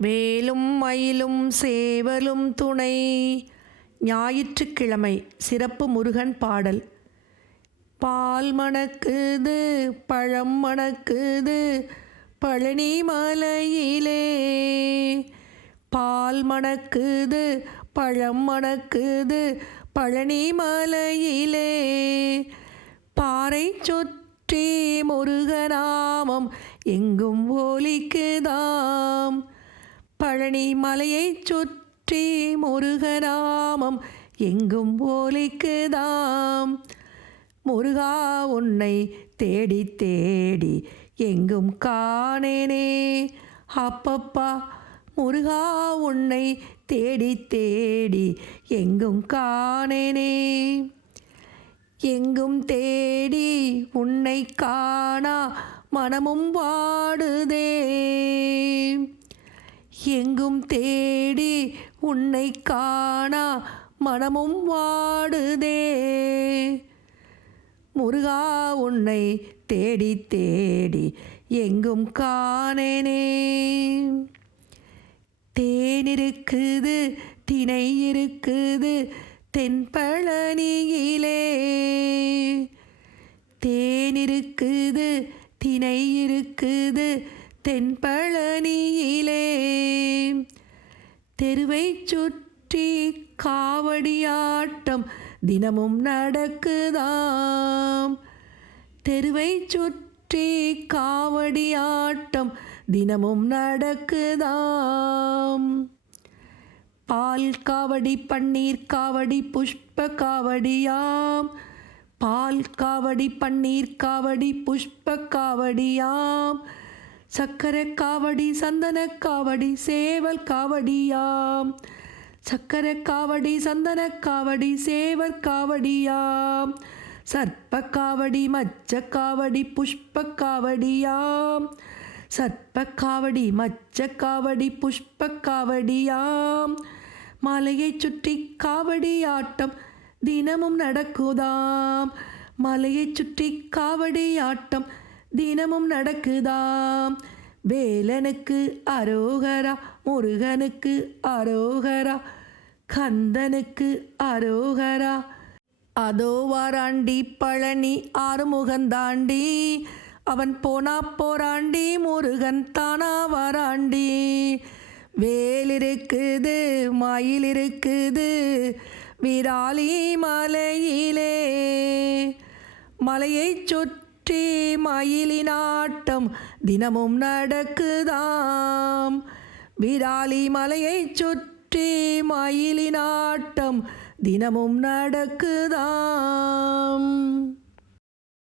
வேலும் மயிலும் சேவலும் துணை. ஞாயிற்றுக்கிழமை சிறப்பு முருகன் பாடல். பால் மணக்குது பழம் மணக்குது பழனி மலையிலே. பால் மணக்குது பழம் மணக்குது பழனி மலையிலே. பாறை சுற்றி முருகநாமம் எங்கும் ஒலிக்குதாம். பழனி மலையைச் சுற்றி முருகநாமம் எங்கும் போலிக்குதாம் முருகா உன்னை தேடி தேடி எங்கும் காணேனே. அப்பப்பா முருகா உன்னை தேடி தேடி எங்கும் காணேனே. எங்கும் தேடி உன்னை காணா மனமும் வாடுதே. எங்கும் தேடி உன்னை காணா மனமும் வாடுதே. முருகா உன்னை தேடி தேடி எங்கும் காணேனே. தேன் இருக்குது திணை இருக்குது தென்பழனியிலே. தேன் இருக்குது திணை இருக்குது தென்பழனியிலே. தெருவை சுற்றி காவடியாட்டம் தினமும் நடக்குதாம். தெருவை சுற்றி காவடியாட்டம் தினமும் நடக்குதாம். பால் காவடி பன்னீர் காவடி புஷ்ப காவடியாம். பால் காவடி பன்னீர் காவடி புஷ்ப காவடியாம். சக்கரை காவடி சந்தன காவடி சேவல் காவடியாம். சக்கரை காவடி சந்தன காவடி சேவர் காவடியாம். சர்ப்ப காவடி மச்ச காவடி புஷ்ப காவடியாம். சர்ப்ப காவடி மச்ச காவடி புஷ்ப காவடியாம். மலையை சுற்றி காவடி ஆட்டம் தினமும் நடக்குதாம். மலையை சுற்றி காவடி ஆட்டம் தினமும் நடக்குதாம். வேலனுக்கு அரோகரா முருகனுக்கு அரோகரா கந்தனுக்கு அரோகரா. அதோ வாராண்டி பழனி ஆறுமுகந்தாண்டி அவன் போனா போராண்டி முருகன் தானா வாராண்டி. வேல் இருக்குது மயில் இருக்குது விராலி மலையிலே. மலையைச் சுற்றி மயிலினாட்டம் தினமும் நடக்குதாம். விராலி மலையை சுற்றி மயிலினாட்டம் தினமும் நடக்குதாம்.